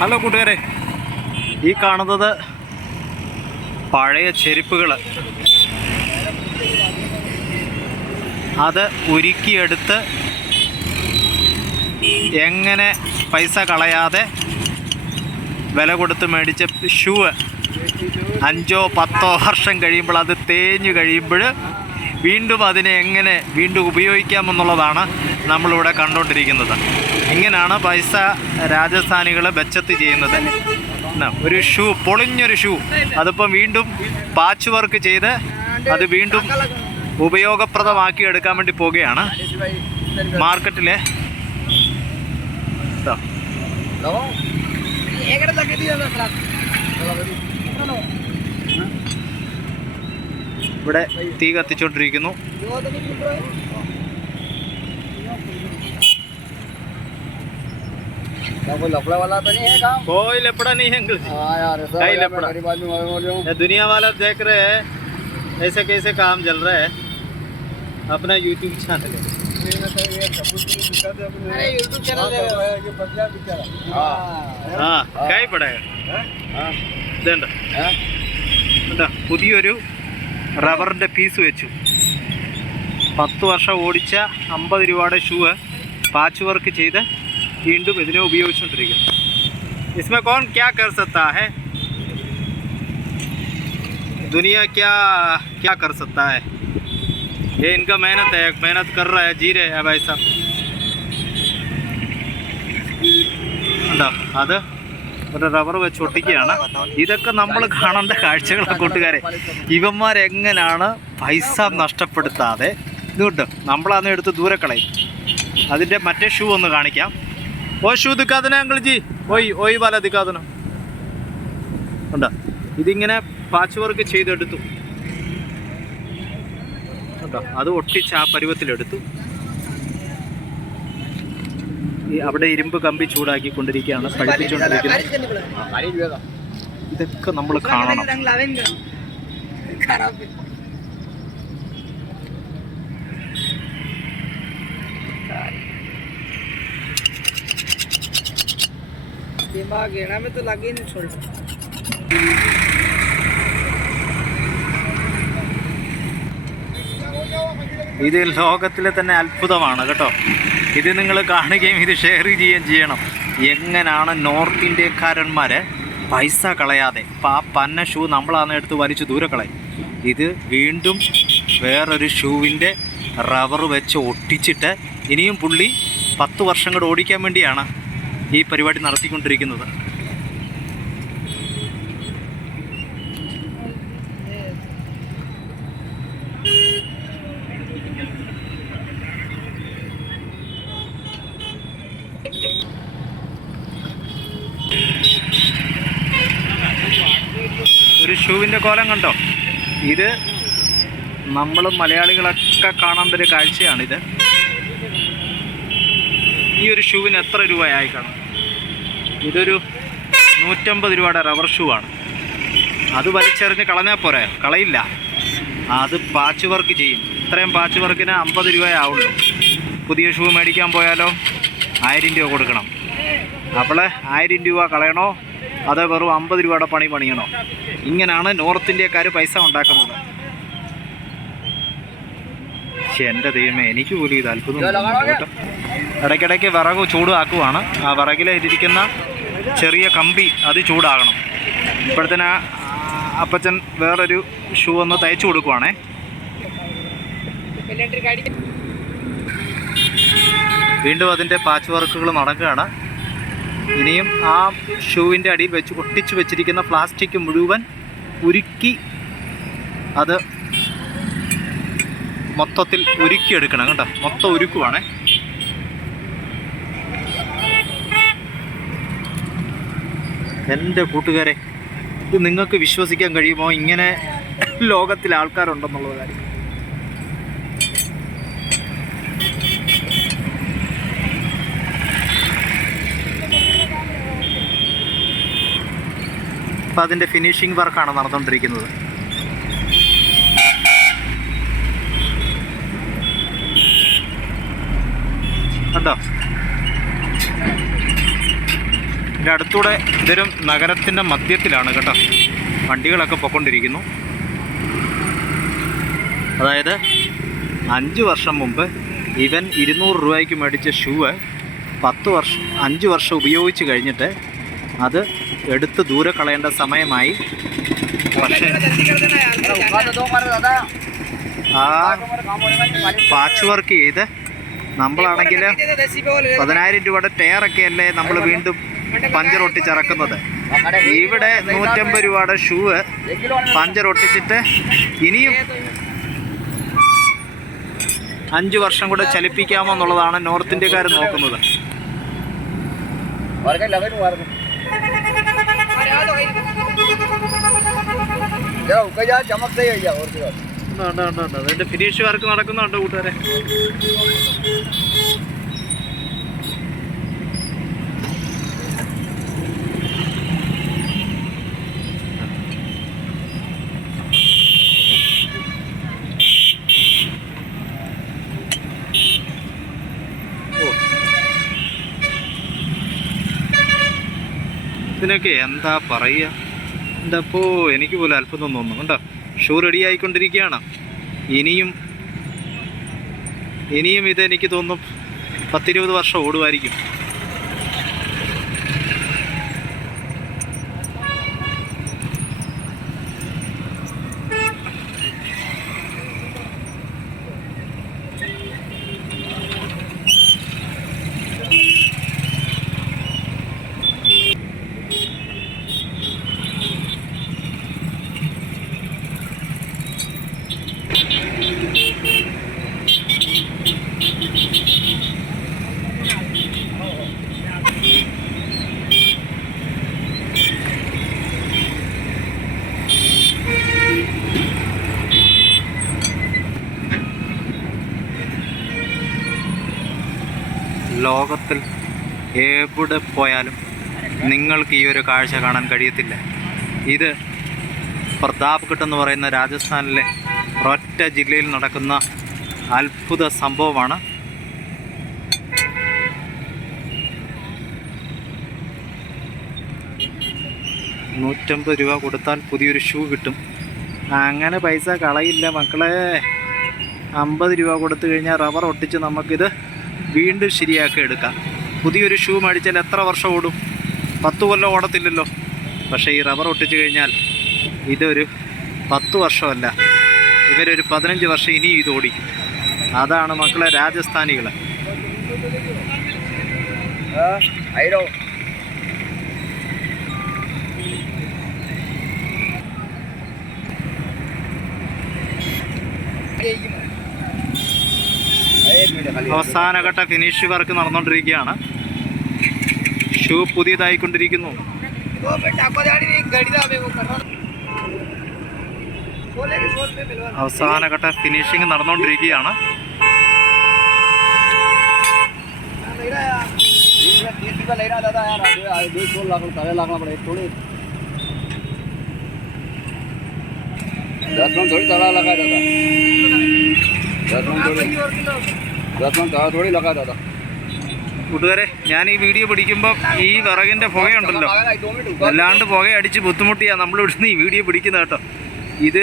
Hello കൂട്ടുകാരെ, ഈ കാണുന്നത് പഴയ ചെരുപ്പുകൾ. അത് ഉരുക്കിയെടുത്ത് എങ്ങനെ പൈസ കളയാതെ വില കൊടുത്ത് മേടിച്ച ഷൂ 5-10 വർഷം കഴിയുമ്പോൾ അത് തേഞ്ഞ് കഴിയുമ്പോൾ വീണ്ടും അതിനെ എങ്ങനെ വീണ്ടും ഉപയോഗിക്കാമെന്നുള്ളതാണ് നമ്മളിവിടെ കണ്ടുകൊണ്ടിരിക്കുന്നത്. ഇങ്ങനെയാണ് പൈസ രാജസ്ഥാനികൾ ബച്ചത്ത് ചെയ്യുന്നത്. ഒരു ഷൂ, പൊളിഞ്ഞൊരു ഷൂ, അതിപ്പം വീണ്ടും പാച്ച് വർക്ക് ചെയ്ത് അത് വീണ്ടും ഉപയോഗപ്രദമാക്കി എടുക്കാൻ വേണ്ടി പോവുകയാണ് മാർക്കറ്റിലെ. ഇവിടെ തീ കത്തിച്ചോണ്ടിരിക്കുന്നു. कोई लफड़ा नहीं है अंकल जी। यार कई लफड़ा, दुनिया वाला देख रहे हैं ऐसे कैसे काम चल रहा है। अपना यूट्यूब चैनल है, हाँ कई पड़ेगा। പുതിയൊരു റബ്ബറിൻ്റെ പീസ് വെച്ചു. 10 വർഷം ഓടിച്ച 50 രൂപയുടെ ഷൂ പാച്ച് വർക്ക് ചെയ്ത് വീണ്ടും ഇതിനെ ഉപയോഗിച്ചുകൊണ്ടിരിക്കുന്നു. इसमें कौन क्या कर सकता है, दुनिया क्या क्या कर सकता है। ये इनका मेहनत है, मेहनत कर रहा है, जी रहे हैं भाई साहब. അത് ഒരു റബ്ബർ വെച്ച് ഒട്ടിക്കുകയാണ്. ഇതൊക്കെ നമ്മൾ കാണേണ്ട കാഴ്ചകളെ കൂട്ടുകാരെ. ഇവന്മാരെങ്ങനെയാണ് പൈസ നഷ്ടപ്പെടുത്താതെ ഇതുകൊണ്ട് നമ്മളന്ന് എടുത്ത് ദൂരെ കളയും. അതിൻ്റെ മറ്റേ ഷൂ ഒന്ന് കാണിക്കാം. ഓ ഷൂ ദിക്കാതന അങ്കിൾ ജി, ഓയ് വാല ദിക്കാതന ഉണ്ടോ. ഇതിങ്ങനെ പാച്ച് വർക്ക് ചെയ്തെടുത്തു കേട്ടോ. അത് ഒട്ടിച്ച് ആ പരുവത്തിലെടുത്തു. അവിടെ ഇരുമ്പ് കമ്പി ചൂടാക്കിക്കൊണ്ടിരിക്കുകയാണ്, പഠിപ്പിച്ചുകൊണ്ടിരിക്കുന്നത്. ഇതൊക്കെ നമ്മൾ കാണണം. ഇത് ലോകത്തിലെ തന്നെ അത്ഭുതമാണ് കേട്ടോ. ഇത് നിങ്ങൾ കാണുകയും ഇത് ഷെയർ ചെയ്യുകയും ചെയ്യണം. എങ്ങനെയാണ് നോർത്ത് ഇന്ത്യക്കാരന്മാർ പൈസ കളയാതെ. ഇപ്പം ആ പന്ന ഷൂ നമ്മളാണ് എടുത്ത് വലിച്ച് ദൂരെ കളയും. ഇത് വീണ്ടും വേറൊരു ഷൂവിൻ്റെ റബ്ബർ വെച്ച് ഒട്ടിച്ചിട്ട് ഇനിയും പുള്ളി 10 വർഷം കൂടെ ഓടിക്കാൻ വേണ്ടിയാണ് ഈ പരിപാടി നടത്തിക്കൊണ്ടിരിക്കുന്നത്. ഒരു ഷൂവിൻ്റെ കോലം കണ്ടോ. ഇത് നമ്മൾ മലയാളികളൊക്കെ കാണേണ്ട ഒരു കാഴ്ചയാണിത്. ഈ ഒരു ഷൂവിന് എത്ര രൂപയായി കാണും? ഇതൊരു 150 രൂപയുടെ റബ്ബർ ഷൂ ആണ്. അത് വലിച്ചെറിഞ്ഞ് കളഞ്ഞാൽ പോരെ, കളയില്ല. അത് പാച്ച് വർക്ക് ചെയ്യും. ഇത്രയും പാച്ച് വർക്കിന് 50 രൂപയാവുള്ളൂ. പുതിയ ഷൂ മേടിക്കാൻ പോയാലോ 1000 രൂപ കൊടുക്കണം. അപ്പോൾ 1000 രൂപ കളയണോ അതോ വെറും 50 രൂപയുടെ പണി പണിയണോ? ഇങ്ങനെയാണ് നോർത്ത് ഇന്ത്യക്കാർ പൈസ ഉണ്ടാക്കുന്നത്. പക്ഷെ എൻ്റെ ദൈവമേ, എനിക്ക് പോലും ഇത് അത്ഭുതം കേട്ടോ. ഇടയ്ക്കിടയ്ക്ക് വിറക് ചൂടാക്കുവാണ്. ആ വിറകിലിരിക്കുന്ന ചെറിയ കമ്പി അത് ചൂടാകണം. ഇപ്പോഴത്തേന് അപ്പച്ചൻ വേറൊരു ഷൂ ഒന്ന് തയ്ച്ചു കൊടുക്കുവാണേ. വീണ്ടും അതിൻ്റെ പാച്ച് വർക്കുകൾ നടക്കുകയാണ്. ഇനിയും ആ ഷൂവിൻ്റെ അടിയിൽ വെച്ച് ഒട്ടിച്ച് വെച്ചിരിക്കുന്ന പ്ലാസ്റ്റിക് മുഴുവൻ ഉരുക്കി അത് മൊത്തത്തിൽ ഉരുക്കിയെടുക്കണം കേട്ടോ. മൊത്തം ഉരുക്കുവാണേ. എൻ്റെ കൂട്ടുകാരെ, ഇത് നിങ്ങൾക്ക് വിശ്വസിക്കാൻ കഴിയുമോ ഇങ്ങനെ ലോകത്തിൽ ആൾക്കാരുണ്ടെന്നുള്ള കാര്യം? അപ്പോൾ അതിൻ്റെ ഫിനിഷിംഗ് വർക്കാണ് നടന്നുകൊണ്ടിരിക്കുന്നത്. കണ്ടോ? ഇതിൻ്റെ അടുത്തൂടെ ഇതൊരു നഗരത്തിൻ്റെ മധ്യത്തിലാണ് കേട്ടോ, വണ്ടികളൊക്കെ പൊയ്ക്കൊണ്ടിരിക്കുന്നു. അതായത് 5 വർഷം മുമ്പ് ഇവൻ 200 രൂപയ്ക്ക് മേടിച്ച ഷൂവ് 5 വർഷം ഉപയോഗിച്ച് കഴിഞ്ഞിട്ട് അത് എടുത്ത് ദൂരെ കളയേണ്ട സമയമായി. പക്ഷേ ആ പാച്ച് വർക്ക് ചെയ്ത് നമ്മളാണെങ്കിൽ 10,000 രൂപയുടെ ടയറൊക്കെ അല്ലേ നമ്മൾ വീണ്ടും പഞ്ചർ ഒട്ടിച്ചിറക്കുന്നത്. ഇവിടെ 150 രൂപയുടെ ഷൂവ് പഞ്ചർ ഒട്ടിച്ചിട്ട് ഇനിയും 5 വർഷം കൂടെ ചലിപ്പിക്കാമോ എന്നുള്ളതാണ് നോർത്ത് ഇന്ത്യക്കാർ നോക്കുന്നത്. അതിന്റെ ഫിനിഷ് വർക്ക് നടക്കുന്നുണ്ട് കൂട്ടുകാരെ. ഇതിനൊക്കെ എന്താ പറയുക, എന്താ ഇപ്പോൾ എനിക്ക് പോലും അത്ഭുതം തോന്നുന്നു. കണ്ടോ, ഷൂ റെഡി ആയിക്കൊണ്ടിരിക്കുകയാണ്. ഇനിയും ഇതെനിക്ക് തോന്നുന്നു 10-20 വർഷം ഓടുമായിരിക്കും. ലോകത്തിൽ എവിടെ പോയാലും നിങ്ങൾക്ക് ഈ ഒരു കാഴ്ച കാണാൻ കഴിയത്തില്ല. ഇത് പ്രതാപ്ഗഡ് എന്ന് പറയുന്ന രാജസ്ഥാനിലെ ഒരൊറ്റ ജില്ലയിൽ നടക്കുന്ന അത്ഭുത സംഭവമാണ്. ₹150 കൊടുത്താൽ പുതിയൊരു ഷൂ കിട്ടും. അങ്ങനെ പൈസ കളയില്ല മക്കളെ. 50 രൂപ കൊടുത്തു കഴിഞ്ഞാൽ റബ്ബർ ഒട്ടിച്ച് നമുക്കിത് വീണ്ടും ശരിയാക്കി എടുക്കാം. പുതിയൊരു ഷൂ മേടിച്ചാൽ എത്ര വർഷം ഓടും? 10 കൊല്ലം ഓടത്തില്ലല്ലോ. പക്ഷേ ഈ റബ്ബർ ഒട്ടിച്ച് കഴിഞ്ഞാൽ ഇതൊരു 10 വർഷമല്ല, ഇവരൊരു 15 വർഷം ഇനിയും ഇത് ഓടിക്കും. അതാണ് മക്കളെ രാജസ്ഥാനികൾ. അവസാനഘട്ട ഫിനിഷ് വർക്ക് നടന്നുകൊണ്ടിരിക്കുകയാണ്. ഷൂ പുതിയതായിക്കൊണ്ടിരിക്കുന്നു. അവസാനഘട്ട ഫിനിഷിങ് നടന്നുകൊണ്ടിരിക്കുകയാണ്. കൂട്ടുകാരെ, ഞാൻ ഈ വീഡിയോ പിടിക്കുമ്പോൾ ഈ വിറകിൻ്റെ പുകയുണ്ടല്ലോ, വല്ലാണ്ട് പുകയടിച്ച് ബുദ്ധിമുട്ടിയാണ് നമ്മൾ ഇവിടുന്ന് ഈ വീഡിയോ പിടിക്കുന്നത് കേട്ടോ. ഇത്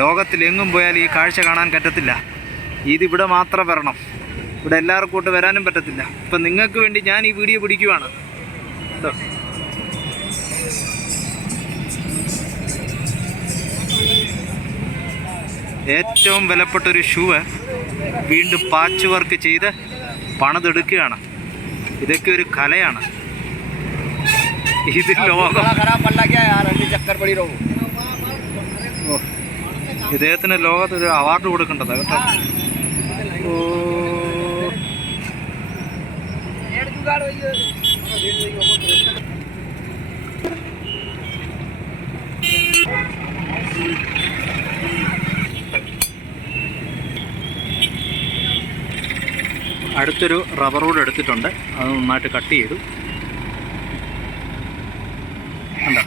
ലോകത്തിലെങ്ങും പോയാൽ ഈ കാഴ്ച കാണാൻ പറ്റത്തില്ല. ഇതിവിടെ മാത്രം വരണം, ഇവിടെ എല്ലാവർക്കും കൂട്ട് വരാനും പറ്റത്തില്ല. ഇപ്പം നിങ്ങൾക്ക് വേണ്ടി ഞാൻ ഈ വീഡിയോ പിടിക്കുവാണ് കേട്ടോ. ഏറ്റവും വിലപ്പെട്ടൊരു ഷൂവ് വീണ്ടും പാച്ച് വർക്ക് ചെയ്ത് പണിതെടുക്കുകയാണ്. ഇതൊക്കെ ഒരു കലയാണ്. ഇത് ലോകം ഇദ്ദേഹത്തിന് ലോകത്തൊരു അവാർഡ് കൊടുക്കേണ്ടതാണ് കേട്ടോ. അടുത്തൊരു റബ്ബർ റോഡ് എടുത്തിട്ടുണ്ട്, അത് നന്നായിട്ട് കട്ട് ചെയ്തു. കണ്ടോ,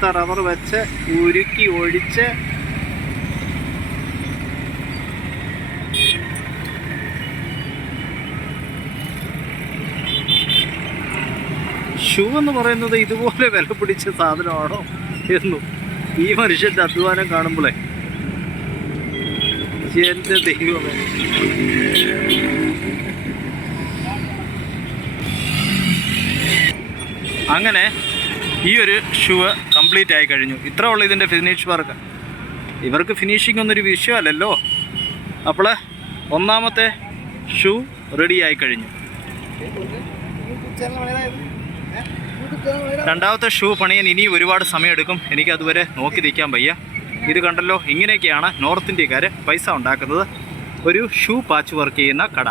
വെളുത്ത റബ്ബർ വെച്ച് ഉരുക്കി ഒഴിച്ച് ഷൂ എന്ന് പറയുന്നത് ഇതുപോലെ വില പിടിച്ച സാധനമാണോ എന്നും ഈ മനുഷ്യൻ്റെ അധ്വാനം കാണുമ്പോഴേ എൻ്റെ ദൈവമേ. അങ്ങനെ ഈ ഒരു ഷൂ കംപ്ലീറ്റ് ആയി കഴിഞ്ഞു. ഇത്ര ഉള്ളു ഇതിൻ്റെ ഫിനിഷ് വർക്ക്. ഇവർക്ക് ഫിനിഷിംഗ് ഒന്നൊരു വിഷയമല്ലല്ലോ. അപ്പോൾ ഒന്നാമത്തെ ഷൂ റെഡി ആയി കഴിഞ്ഞു. രണ്ടാമത്തെ ഷൂ പണിയാൻ ഇനി ഒരുപാട് സമയമെടുക്കും. എനിക്കതുവരെ നോക്കി നിൽക്കാൻ വയ്യ. ഇത് കണ്ടല്ലോ, ഇങ്ങനെയൊക്കെയാണ് നോർത്ത് ഇന്ത്യക്കാർ പൈസ ഉണ്ടാക്കുന്നത്. ഒരു ഷൂ പാച്ച് വർക്ക് ചെയ്യുന്ന കട.